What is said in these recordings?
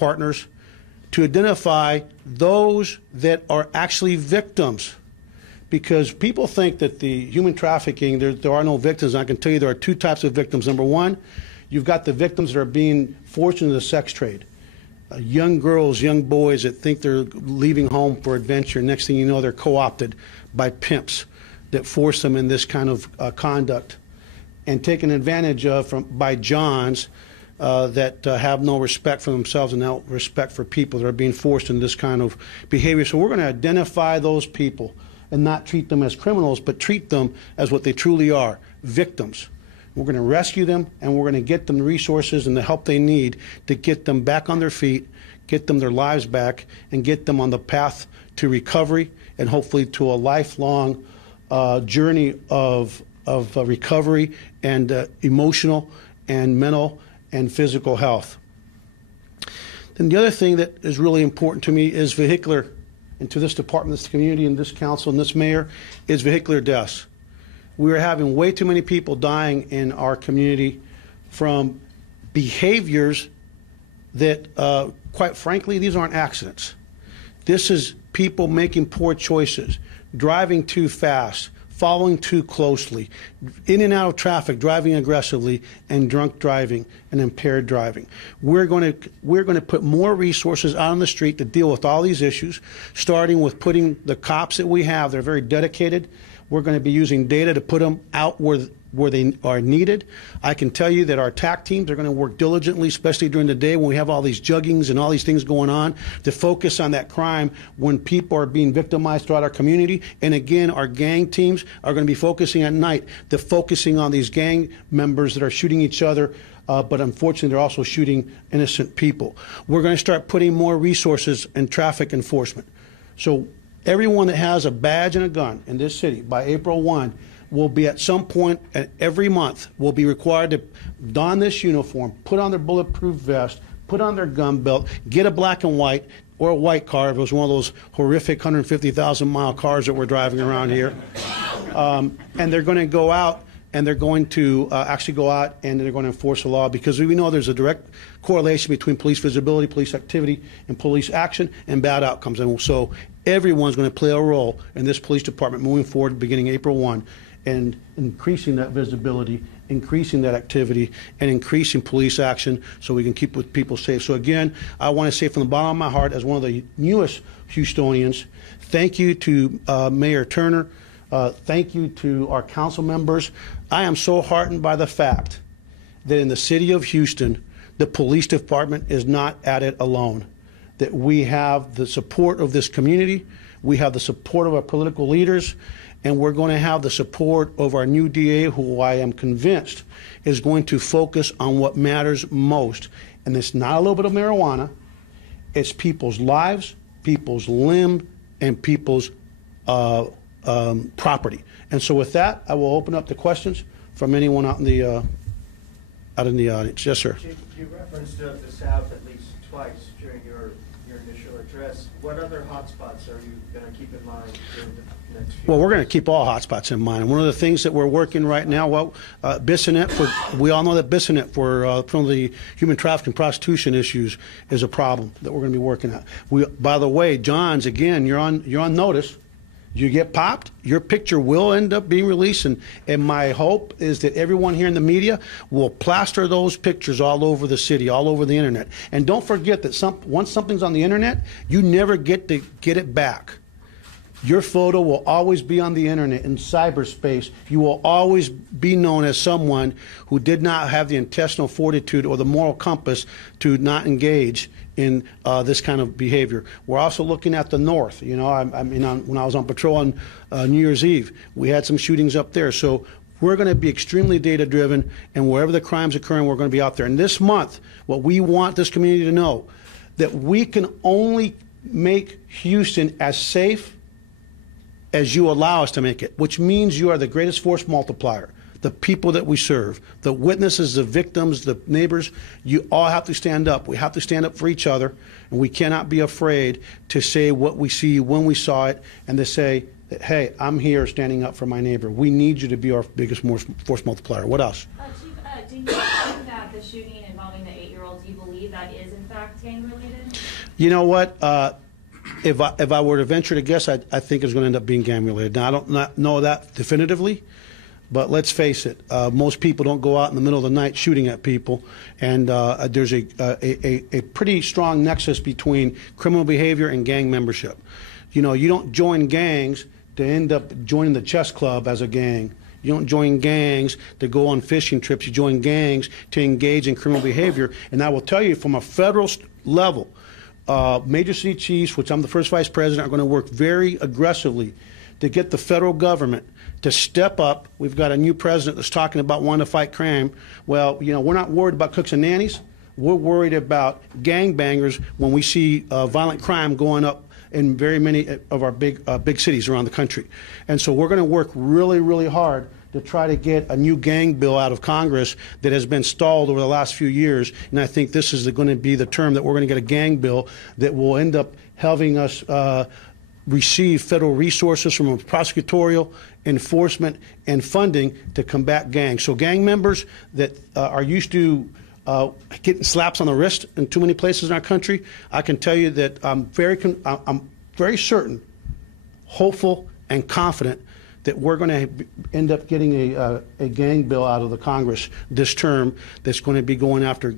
partners to identify those that are actually victims. Because people think that the human trafficking, there are no victims. I can tell you there are two types of victims. Number one, you've got the victims that are being forced into the sex trade. Young girls, young boys that think they're leaving home for adventure. Next thing you know, they're co-opted by pimps that force them in this kind of conduct and taken advantage of by Johns that have no respect for themselves and no respect for people that are being forced into this kind of behavior. So we're going to identify those people and not treat them as criminals, but treat them as what they truly are, victims. We're going to rescue them, and we're going to get them the resources and the help they need to get them back on their feet, get them their lives back, and get them on the path to recovery and hopefully to a lifelong journey of recovery and emotional and mental and physical health. Then the other thing that is really important to me is vehicular, and to this department, this community, and this council, and this mayor, is vehicular deaths. We are having way too many people dying in our community from behaviors that, quite frankly, these aren't accidents. This is people making poor choices, driving too fast, following too closely, in and out of traffic, driving aggressively, and drunk driving and impaired driving. We're going to put more resources out on the street to deal with all these issues, starting with putting the cops that we have. They're very dedicated. We're going to be using data to put them out where they are needed. I can tell you that our TAC teams are going to work diligently, especially during the day when we have all these juggings and all these things going on, to focus on that crime when people are being victimized throughout our community. And again, our gang teams are going to be focusing at night, focusing on these gang members that are shooting each other, but unfortunately they're also shooting innocent people. We're going to start putting more resources in traffic enforcement. So everyone that has a badge and a gun in this city by April 1 will be at some point every month will be required to don this uniform, put on their bulletproof vest, put on their gun belt, get a black and white or a white car if it was one of those horrific 150,000-mile cars that we're driving around here. And they're going to go out and they're going to actually go out and they're going to enforce the law, because we know there's a direct correlation between police visibility, police activity, and police action and bad outcomes. And so everyone's going to play a role in this police department moving forward beginning April 1 and increasing that visibility, increasing that activity, and increasing police action so we can keep people safe. So again, I want to say from the bottom of my heart, as one of the newest Houstonians, thank you to Mayor Turner. Thank you to our council members. I am so heartened by the fact that in the city of Houston, the police department is not at it alone, that we have the support of this community, we have the support of our political leaders, and we're going to have the support of our new DA, who I am convinced is going to focus on what matters most. And it's not a little bit of marijuana, it's people's lives, people's limb, and people's property. And so with that, I will open up the questions from anyone out in the audience. Yes, sir. You referenced the South at least twice during your initial address. What other hotspots are you going to keep in mind during the next few Well, we're going to keep all hotspots in mind. And one of the things that we're working right now, Bissonnette, we all know that Bissonnette for some of the human trafficking prostitution issues is a problem that we're going to be working at. By the way, Johns, again, you're on notice. You get popped, your picture will end up being released, and my hope is that everyone here in the media will plaster those pictures all over the city, all over the internet. And don't forget that once something's on the internet, you never get to get it back. Your photo will always be on the internet, in cyberspace. You will always be known as someone who did not have the intestinal fortitude or the moral compass to not engage in this kind of behavior. We're also looking at the north. You know, when I was on patrol on New Year's Eve, we had some shootings up there. So we're going to be extremely data-driven, and wherever the crime's occurring, we're going to be out there. And this month, what we want this community to know, that we can only make Houston as safe as you allow us to make it, which means you are the greatest force multiplier. The people that we serve, the witnesses, the victims, the neighbors, you all have to stand up. We have to stand up for each other, and we cannot be afraid to say what we see when we saw it, and to say that, hey, I'm here standing up for my neighbor. We need you to be our biggest force multiplier. What else? Chief, do you think that the shooting involving the 8-year-old, do you believe that is in fact fact gang-related? You know what? If I were to venture to guess, I think it's going to end up being gang-related. Now, I don't not know that definitively, but let's face it, most people don't go out in the middle of the night shooting at people, and there's a pretty strong nexus between criminal behavior and gang membership. You know, you don't join gangs to end up joining the chess club as a gang. You don't join gangs to go on fishing trips. You join gangs to engage in criminal behavior. And I will tell you, from a federal level, major city chiefs, which I'm the first vice president, are going to work very aggressively to get the federal government to step up. We've got a new president that's talking about wanting to fight crime. Well, you know, we're not worried about cooks and nannies. We're worried about gangbangers when we see violent crime going up in very many of our big cities around the country. And so we're going to work really, really hard to try to get a new gang bill out of Congress that has been stalled over the last few years. And I think this is going to be the term that we're going to get a gang bill that will end up having us receive federal resources from prosecutorial, enforcement, and funding to combat gangs. So gang members that are used to getting slaps on the wrist in too many places in our country, I can tell you that I'm very certain, hopeful, and confident that we're going to end up getting a gang bill out of the Congress this term that's going to be going after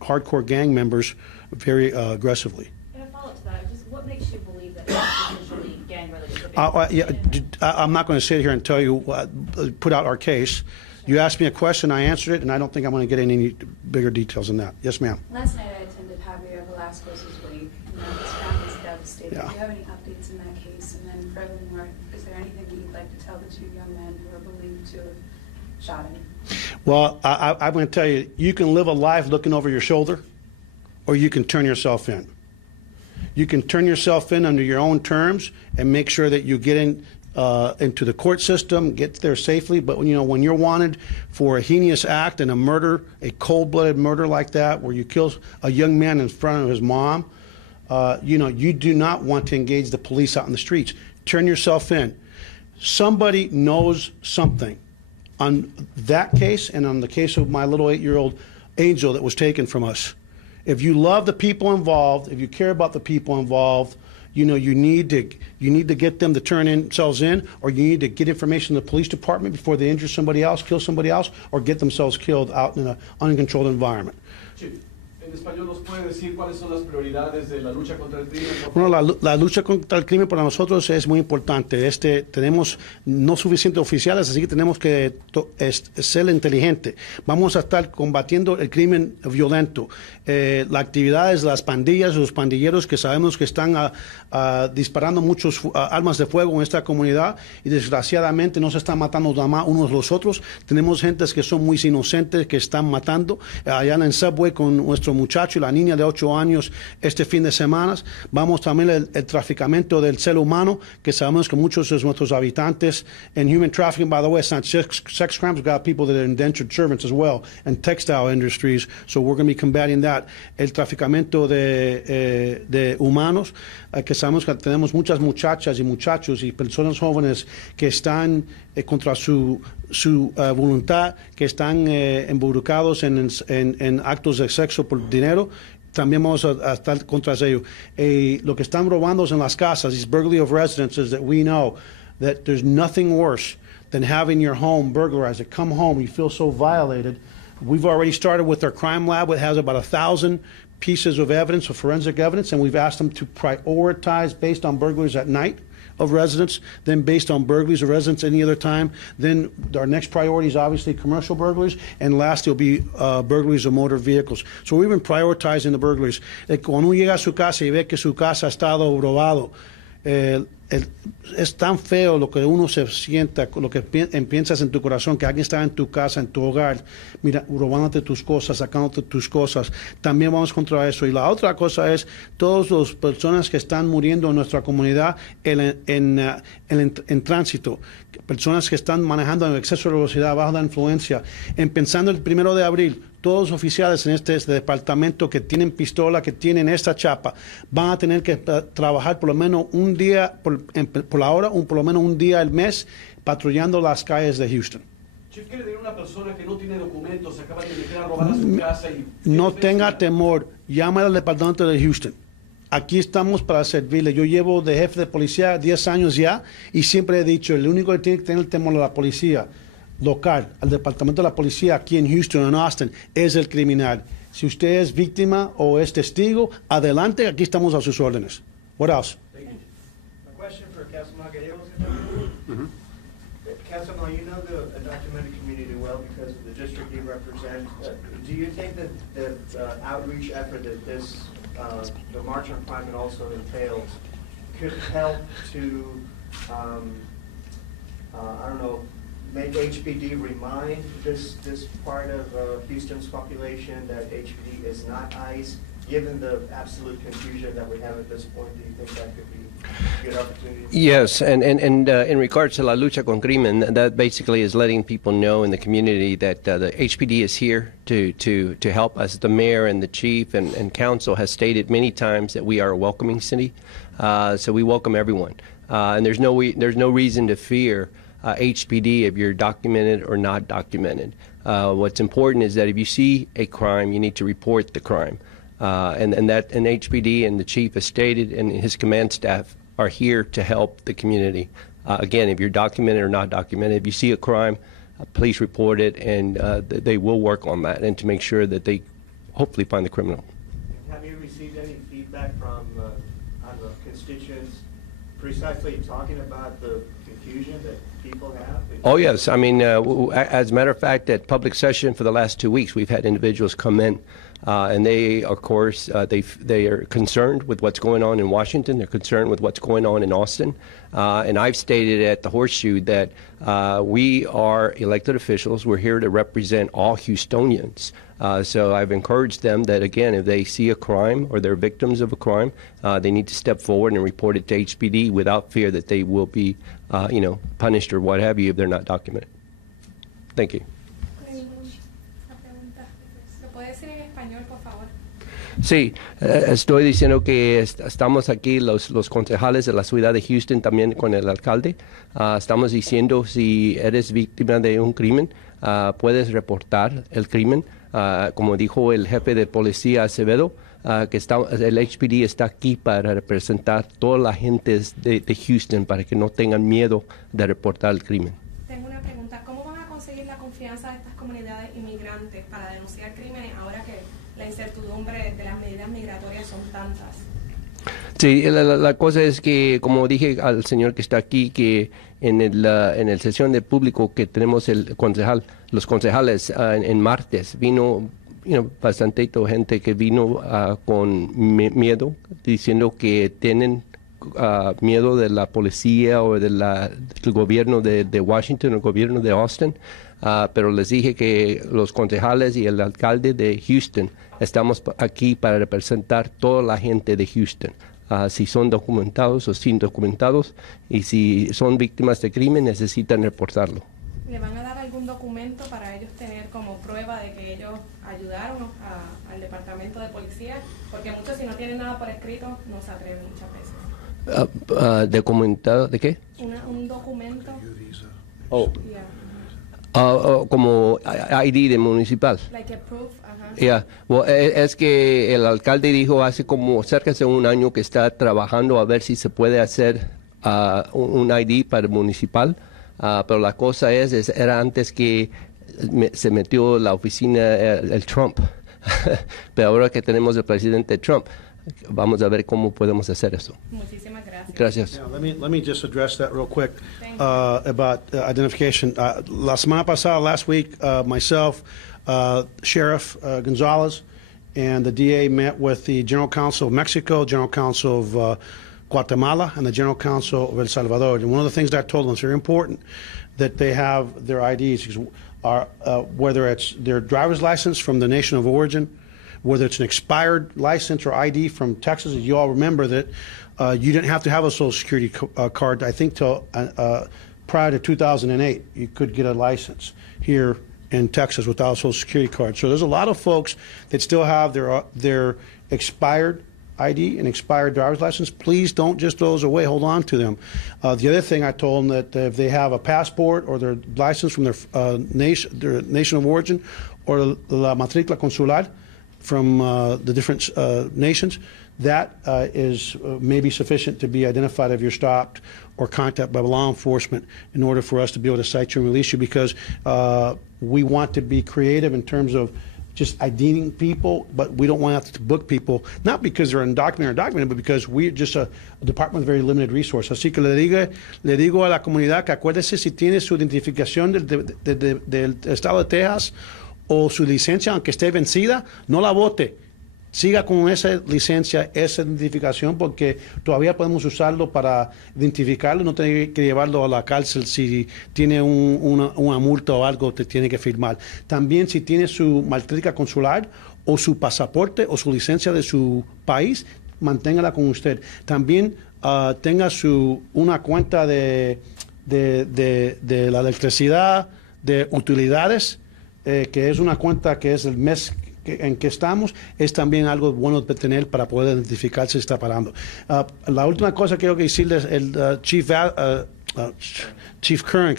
hardcore gang members very aggressively. And a follow-up to that, just what makes you believe that it's usually gang-related? I'm not going to sit here and tell you, put out our case. You asked me a question, I answered it, and I don't think I'm going to get any bigger details than that. Yes, ma'am. Last night I attended Javier Velasquez's wake, and his family's devastated. Yeah. Do you have any updates in that case? And then furthermore, is there anything that you'd like to tell the two young men who are believed to have shot him? Well, I'm going to tell you, you can live a life looking over your shoulder, or you can turn yourself in. You can turn yourself in under your own terms and make sure that you get into the court system, get there safely. But you know, when you're wanted for a heinous act and a murder, a cold-blooded murder like that, where you kill a young man in front of his mom, you know, you do not want to engage the police out in the streets. Turn yourself in. Somebody knows something on that case and on the case of my little 8-year-old Angel that was taken from us. If you love the people involved, if you care about the people involved, you know, you need to get them to turn themselves in, or you need to get information to the police department before they injure somebody else, kill somebody else, or get themselves killed out in an uncontrolled environment. En español, ¿nos puede decir cuáles son las prioridades de la lucha contra el crimen? Bueno, la lucha contra el crimen para nosotros es muy importante. Tenemos no suficientes oficiales, así que tenemos que ser inteligente. Vamos a estar combatiendo el crimen violento. Las actividades de las pandillas, los pandilleros que sabemos que están disparando muchos armas de fuego en esta comunidad y desgraciadamente no se están matando nada más unos los otros. Tenemos gentes que son muy inocentes que están matando. Allá en el subway con nuestro muchacho y la niña de 8 años este fin de semana. Vamos también el traficamiento del ser humano, que sabemos que muchos de nuestros habitantes en human trafficking, by the way, it's not sex crimes, we've got people that are indentured servants as well, and textile industries, so we're going to be combating that. El traficamiento de humanos, que sabemos que tenemos muchas muchachas y muchachos y personas jóvenes que están contra su voluntad, que están involucrados en actos de sexo por dinero. También vamos a estar contra ellos. Lo que están robando en las casas, these burglary of residences, that we know that there's nothing worse than having your home burglarized. You come home, you feel so violated. We've already started with our crime lab, which has about 1,000 pieces of evidence, of forensic evidence, and we've asked them to prioritize based on burglaries at night of residents, then based on burglaries of residents any other time. Then our next priority is obviously commercial burglaries, and last will be burglaries of motor vehicles. So we've been prioritizing the burglaries. Cuando uno llega a su casa y ve que su casa ha estado robado, es tan feo lo que uno se sienta, lo que piensas en tu corazón, que alguien está en tu casa, en tu hogar, mira, robándote tus cosas, sacándote tus cosas. También vamos contra eso. Y la otra cosa es todas las personas que están muriendo en nuestra comunidad en tránsito, personas que están manejando en exceso de velocidad, baja de influencia. Empezando el 1 de abril, todos los oficiales en este departamento que tienen pistola, que tienen esta chapa, van a tener que trabajar por lo menos un día, por la hora, por lo menos un día al mes, patrullando las calles de Houston. Chief, ¿qué le diría a una persona que no tiene documentos, se acaba de meter a robar a su casa y... No tenga temor, llame al departamento de Houston. Aquí estamos para servirle. Yo llevo de jefe de policía 10 años ya y siempre he dicho, el único que tiene que tener temor a la policía local, al departamento de la policía aquí en Houston, en Austin, es el criminal. Si usted es víctima o es testigo, adelante, aquí estamos a sus órdenes. What else? Thank you. A question for Councilman Gallegos. Councilman, you know the undocumented community well because of the district you represent. Do you think that the outreach effort that this, the March on Crime also entails could help to, I don't know, make HPD remind this part of Houston's population that HPD is not ICE? Given the absolute confusion that we have at this point, do you think that could be a good opportunity? Yes, and in regards to La Lucha con Crimen, that basically is letting people know in the community that the HPD is here to help us. The mayor and the chief and council has stated many times that we are a welcoming city, so we welcome everyone. And there's no reason to fear HPD if you're documented or not documented. What's important is that if you see a crime, you need to report the crime. And HPD and the chief has stated, and his command staff are here to help the community. Again, if you're documented or not documented, if you see a crime, please report it, and they will work on that and to make sure that they hopefully find the criminal. Have you received any feedback from constituents precisely talking about the confusion that people have? Oh, yes. I mean, as a matter of fact, at public session for the last 2 weeks, we've had individuals come in, and they, of course, they are concerned with what's going on in Washington. They're concerned with what's going on in Austin. And I've stated at the Horseshoe that we are elected officials. We're here to represent all Houstonians. So I've encouraged them that, again, if they see a crime or they're victims of a crime, they need to step forward and report it to HPD without fear that they will be, punished or what have you if they're not documented. Thank you. ¿Lo puede decir en español, por favor? Sí, estoy diciendo que estamos aquí los concejales de la ciudad de Houston también con el alcalde. Estamos diciendo si eres víctima de un crimen, puedes reportar el crimen. Como dijo el jefe de policía Acevedo, que el HPD está aquí para representar toda la gente de Houston para que no tengan miedo de reportar el crimen. Tengo una pregunta. ¿Cómo van a conseguir la confianza de estas comunidades inmigrantes para denunciar crímenes ahora que la incertidumbre de las medidas migratorias son tantas? Sí, la cosa es que, como dije al señor que está aquí, que en el sesión de público que tenemos los concejales en martes, vino bastante gente que vino con miedo, diciendo que tienen miedo de la policía o del gobierno de Washington o el gobierno de Austin, pero les dije que los concejales y el alcalde de Houston estamos aquí para representar toda la gente de Houston. Si son documentados o sin documentados, y si son víctimas de crimen, necesitan reportarlo. ¿Le van a dar algún documento para ellos tener como prueba de que ellos ayudaron al departamento de policía? Porque muchos, si no tienen nada por escrito, no se atreven muchas veces. ¿Documentado de qué? Un documento. Oh. Yeah. Como ID de municipal. Like a proof. Yeah. Well, es que el alcalde dijo hace como cerca de un año que está trabajando a ver si se puede hacer un ID para el municipal, pero la cosa era antes que se metió la oficina el Trump, pero ahora que tenemos el presidente Trump, vamos a ver cómo podemos hacer eso. Muchísimas gracias. Gracias. Now, let me just address that real quick about identification. La semana pasada, last week, myself, Sheriff Gonzalez, and the DA met with the General Counsel of Mexico, General Counsel of Guatemala, and the General Counsel of El Salvador. And one of the things that I told them is very important that they have their IDs, whether it's their driver's license from the nation of origin, whether it's an expired license or ID from Texas. You all remember that you didn't have to have a Social Security card, I think, till prior to 2008. You could get a license here in Texas without a Social Security card. So there's a lot of folks that still have their expired ID and expired driver's license, please don't just throw those away. Hold on to them. The other thing, I told them that if they have a passport or their license from their nation of origin, or la matrícula consular from the different nations, that is maybe sufficient to be identified if you're stopped or contacted by law enforcement in order for us to be able to cite you and release you, because we want to be creative in terms of just IDing people, but we don't want to have to book people, not because they're undocumented or documented, but because we're just a department with very limited resources. Así que le digo a la comunidad que acuérdese, si tiene su identificación del estado de Texas o su licencia, aunque esté vencida, no la bote. Siga con esa licencia, esa identificación, porque todavía podemos usarlo para identificarlo, no tiene que llevarlo a la cárcel si tiene una multa o algo, te tiene que firmar. También si tiene su matrícula consular o su pasaporte o su licencia de su país, manténgala con usted. También tenga una cuenta de la electricidad, de utilidades, que es una cuenta que es el mes en que estamos, es también algo bueno de tener para poder identificar si está parando. La última cosa que quiero decirles, el Chief Curran,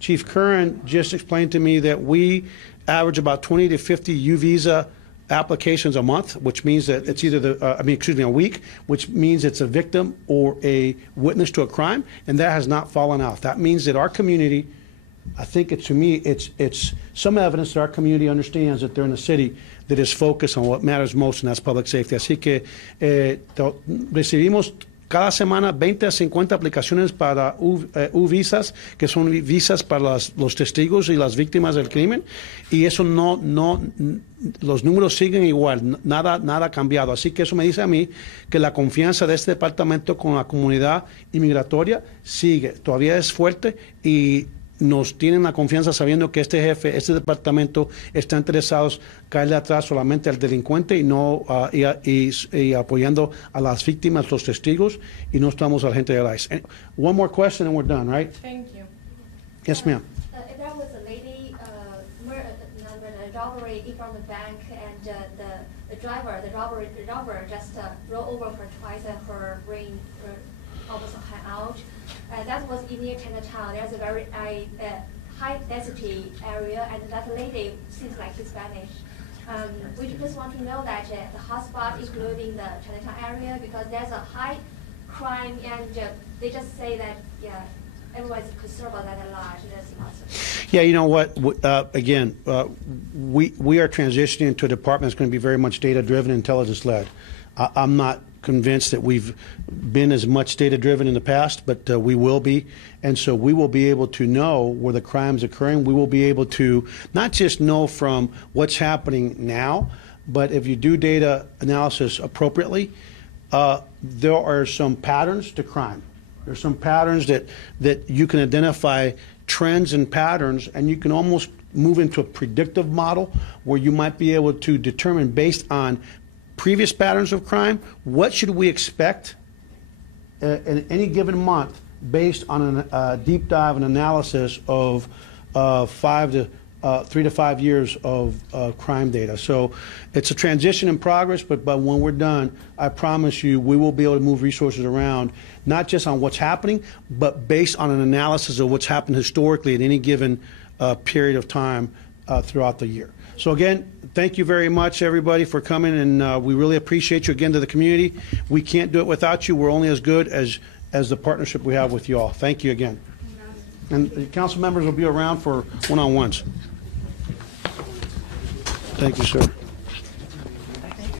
Chief Curran just explained to me that we average about 20 to 50 U-Visa applications a month, which means that it's either a week, which means it's a victim or a witness to a crime, and that has not fallen off. That means that our community, I think to me, it's some evidence that our community understands that they're in a city that is focused on what matters most, and that's public safety. Así que recibimos cada semana 20 a 50 aplicaciones para U-Visas, que son visas para los testigos y las víctimas del crimen, y eso los números siguen igual, nada ha cambiado. Así que eso me dice a mí que la confianza de este departamento con la comunidad inmigratoria sigue, todavía es fuerte, y nos tienen la confianza sabiendo que este jefe, este departamento está interesado en caerle atrás solamente al delincuente y no y apoyando a las víctimas, los testigos, y no estamos a la gente de la ICE. One more question and we're done, right? Thank you. Yes, ma'am. There was a lady robbery in front of the bank, and the robber just rolled over her twice, and her brain almost went out. That was in near Chinatown. There's a very high density area, and that lady seems like Hispanic. We just want to know that the hotspot, including the Chinatown area, because there's a high crime, and they just say that, yeah, everyone's concerned about that a lot. That's awesome. Yeah, you know what? Again, we are transitioning to a department that's going to be very much data-driven, intelligence-led. I'm not convinced that we've been as much data-driven in the past, but we will be. And so we will be able to know where the crime's occurring. We will be able to not just know from what's happening now, but if you do data analysis appropriately, there are some patterns to crime. There's some patterns that you can identify trends and patterns, and you can almost move into a predictive model where you might be able to determine, based on previous patterns of crime, what should we expect in any given month based on a deep dive and analysis of 3 to 5 years of crime data. So it's a transition in progress, but when we're done, I promise you we will be able to move resources around, not just on what's happening, but based on an analysis of what's happened historically at any given period of time throughout the year. So again, thank you very much, everybody, for coming, and we really appreciate you again to the community. We can't do it without you. We're only as good as the partnership we have with you all. Thank you again. And the council members will be around for one-on-ones. Thank you, sir.